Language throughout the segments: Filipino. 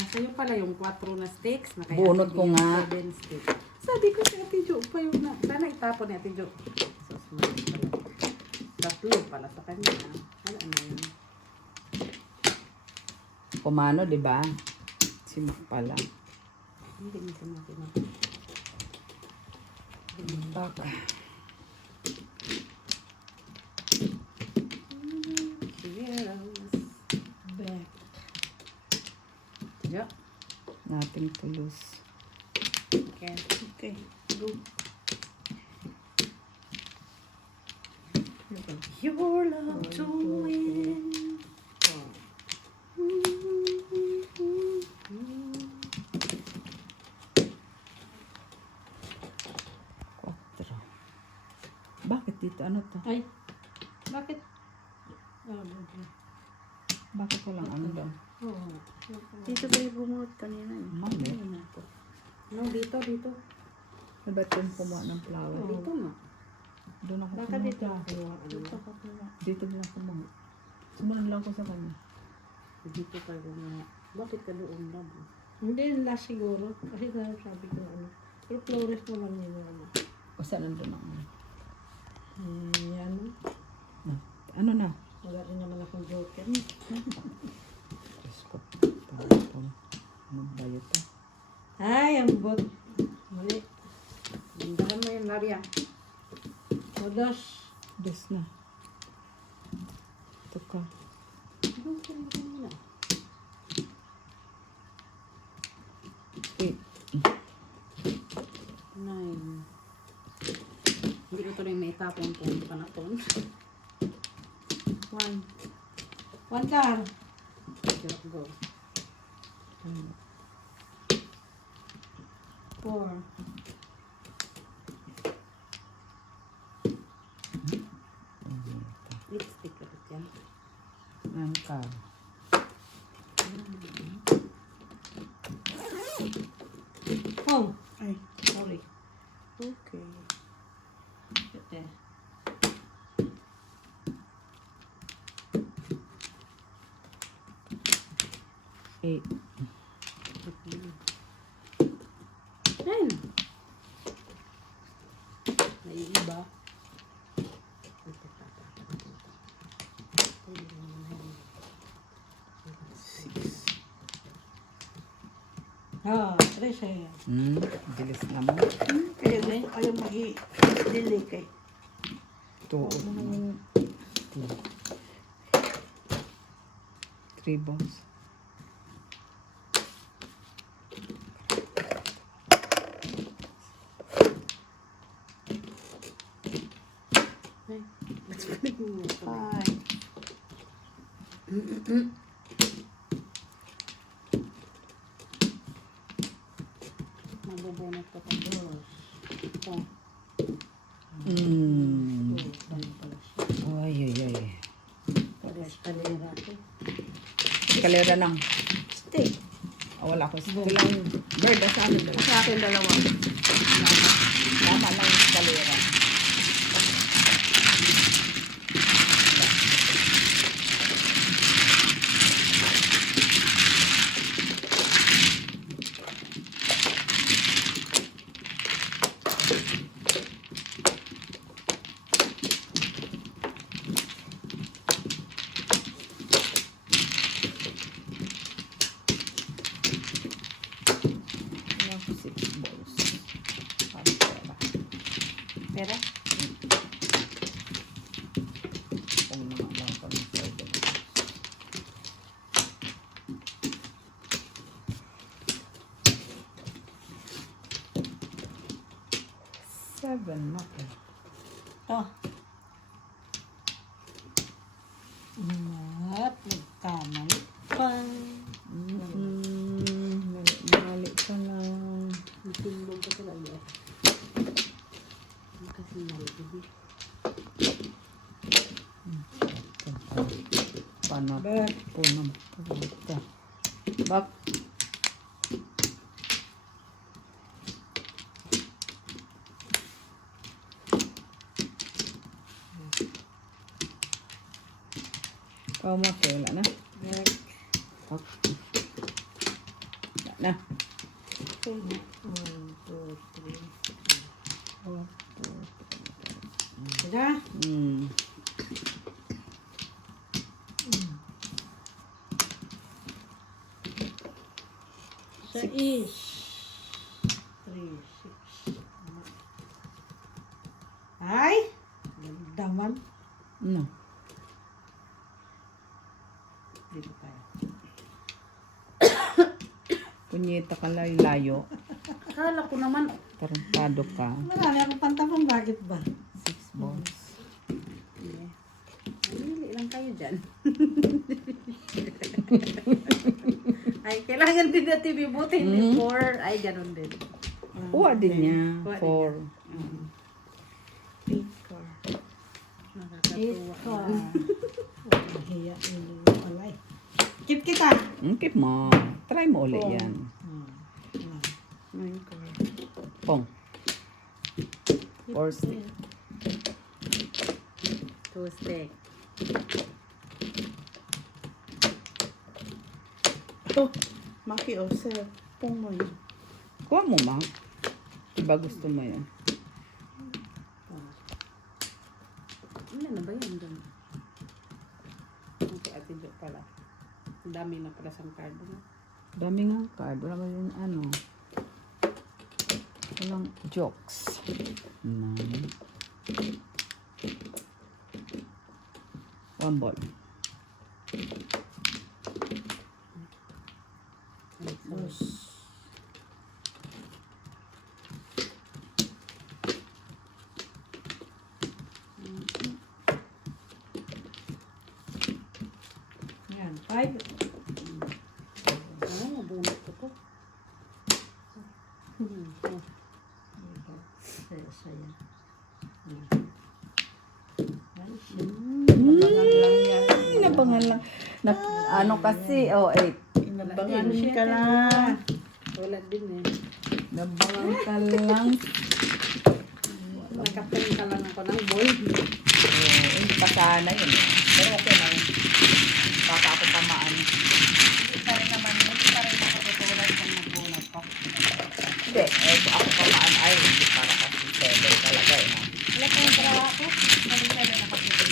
Nasa'yo pala yung 4 na sticks. Bunot ko nga. 7 sticks. Sabi ko si Ate Jo pa yun na. Sana itapon ni Ate Jo. Sus, mali pala. 3 pala sa kanya. Ano yun? Kumano, di ba? Simak pala. Hindi mo sumaki na. Baka. Yes. Back. Yeah. Nothing to lose. Okay. Okay. Go. Your love to win. Quattro. Bakit dito? Ano to? Ay. Bakit? Oh, okay. Bakit walang ano daw? Oh. Dito ba yung bumunot kanina? Mali. No, dito. Ano ba yung kumuha ng flower? Dito nga. Doon ako Baka dito. kumuha. Dito ka pala. Dito din ako kumuha. Sumunod lang ko sa kanya. Dito ka gumawa. Bakit ka doon lang? Hindi, last siguro. Kasi sabi ko ano. Pero flores naman yun ano. O saan nandun ako? Yan. Ano na? Wala rin naman akong joker. Diyos ko. Ano ba ito? Ay, ang bot. Mali. Bindahan mo yun, Maria. Odos. Diyos na. Ito ka. Joker mo kanina. 8. 9. Hindi ko ito rin may tapon po. Panapon. 1. 1 car. Go. 4. Lipstick ulit yan. Ang ka. Oh! Ay, sorry. Okay. Ito. Eight. 10. Naiiba. Ah, 13. Bilis naman. Kaya gusto kayo mag-delay kay. 2. 3 balls. Ay, mas pwede mo. 5. Mabubunot ko pa dos. Ito. Ay. Pares kalera ko. Kalera ng. Steak. Wala ko. Ilang bird sa akin. Sa akin dalawa. Tama lang yung kalera. Wala ko 6 balls. Pera? Kung mga lang pa ng 7. Okay. Oh. At nagkamali pa. Mali ka na. Nagtimbong ka talaga. Kasi mali. Panap po ng puta. Bak. Kau mati wala na. Back. Bak. Na. One, two, three. One, two, three. Sudah? Hmm. Sais. Three, six. Ay! Ganda man. No. Dito tayo. Punyeta ka layo. Akala ko naman, Tarantado ka. Marami akong pantapon. Bakit ba? 6 balls. eh, mamili lang kayo dyan. Ay, kailangan din natin bibutin Hmm. before. Ay, ganun din. Kuha din niya. Kuha din 4. Eight car. Eight Nakakatuwa. car. Walang hiya. Hindi mo pala eh. Keep kita. Keep mo. Try mo ulit Oh. yan. Nine car. Pong. 4 stick. Two stick. Oh, Maki, oh, sir. Pong mo yun. Kuha mo, ma. Diba gusto mo yun? Ano na ba yan dun? Okay, Ate Jo pala. Ang dami na pala sa card mo. Dami nga card. Wala mo yung ano. Walang jokes. 9. 1 ball. Dos. Yan, five. Oo, mabunot ko to. Oh. Saya. Nabangan lang. Ano kasi, 8. Inabangan ka lang. Wala din eh. Nabangan ka lang. Nakapain ka lang ako ng ball. Hindi pa sana yun. Pero okay na yun. Baka ako tamaan. Hindi pa rin naman yun. Hindi pa rin nakatutulad kung nagbunot ko. Hindi, ako tamaan. Ay, hindi para kasi 7 talaga eh. Wala pa yung trawa ko. Hindi ka rin nakatutulad.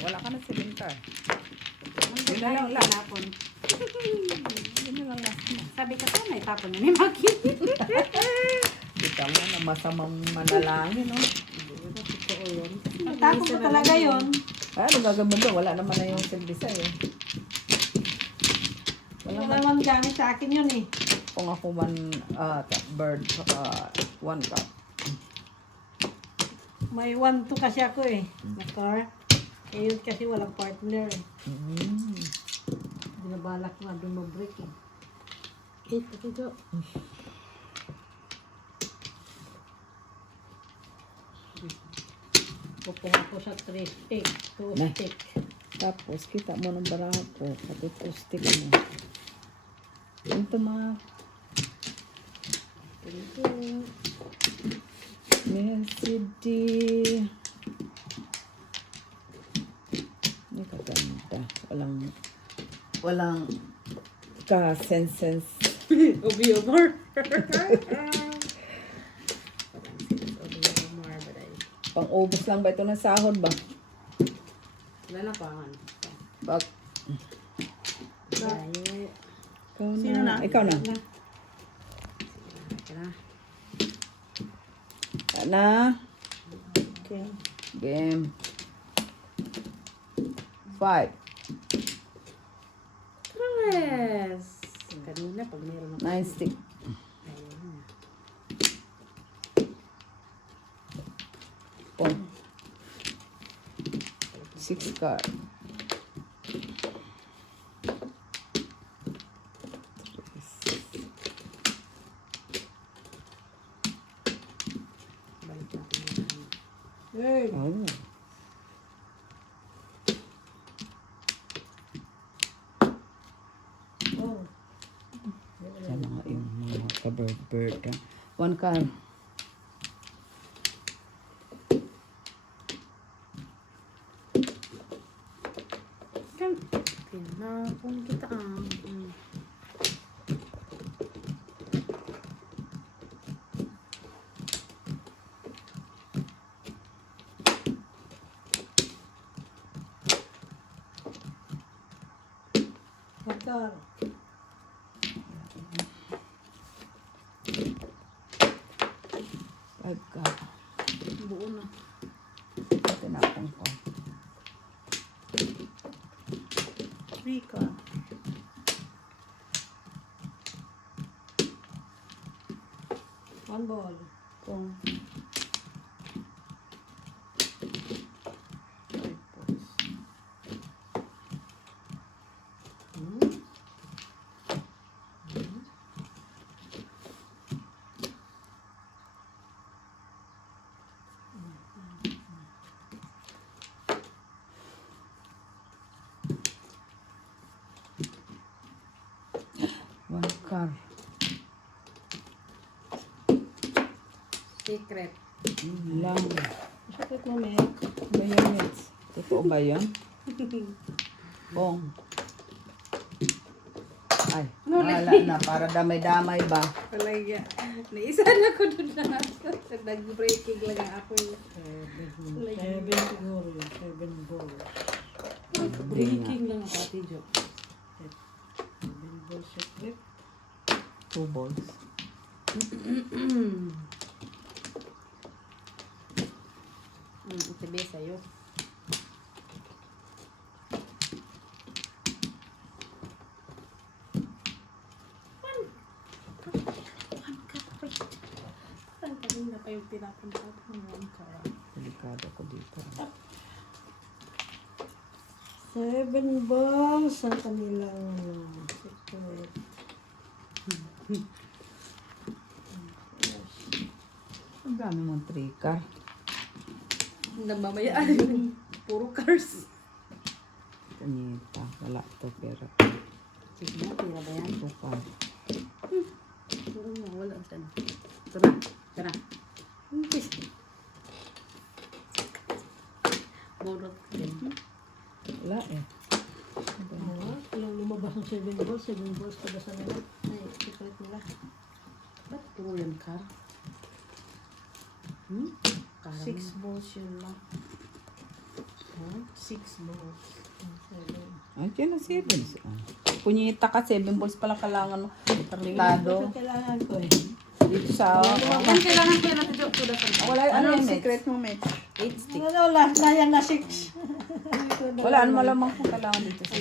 Wala ka na 7 car. Yun na lang last. Tapon. Yun na lang last mo. Sabi ka sana, itapon niya ni Maki. Ikaw mo na masamang manalangin, no? Totoo yun. Magtapon ko talaga yun. Ay, ano gagawin doon? Wala naman na yung silbisa eh. Wala naman gamit sa akin yun eh. Kung ako 1 bird, saka 1 cup. May 1-2 kasi ako eh. Na car. Eh yun kasi walang partner eh. Binabalak nga doon mag-break eh. 8, Ate Jo. Pupung ako sa 3 stick, 2 Nay. stick. Tapos, kita mo ng baraha ko. Pati stick mo. Ito mga Messi D. Hindi kaganda. Walang ka-sense. Obi-omar. Pang-ubos lang ba ito ng sahod ba? Wala na pa. Bak, Dahil. ikaw na. Sino na? Ikaw na. Tara. Na. Okay. Game. 5. Yes. Kanina pag meron ako. 9 stick. Ayun. Oh. 6 card. Balik natin yung Third. Oh. Oh. Sana nga yung mga ka-bird-bird. 1 card. Pinapon kita ang. Makar. Five ka. Buo na. Tinapon ko. 3 ka. One ball. Kung. 5 balls. One car. Secret. Lang. Sakit mo, Meg. Ba yun, Mitz? Totoo ba yun? Bong. Ay, wala na. Para damay-damay ba? Talaga. Naisa na ko doon na. Nag-breaking lang ang ako. Seven siguro yun. 7 balls. Breaking lang ang Ate Jo. 7 balls secret. 2 balls. Ito ba sa'yo? Parang kanina pa yung pinapunta ko ng 1 car. Delikado ko dito. 7 balls ang kanilang secret. Ang dami mong 3 car. Namamayaan. Puro cars. Punyeta. Wala to pera. Sige na, tira ba yan? 2 car. Puro na, wala saan. Tara, tara. Borot din. Wala eh. Walang lumabas ng 7 balls. 7 balls pagkasa nila. Ay, secret nila. Ba't puro yan car? 6 balls yun lang. 6 balls. 7. Ay, dyan na 7. Punyeta ka, 7 balls pala kailangan mo. Ito Tarlado. kailangan ko eh. Dito sa... Ang kailangan ko na ito to the Wala, ano yung Mitch? secret mo, Mitch? 8 stick. Ano, last na yan na 6. Wala, ano malamang kung kailangan dito sa...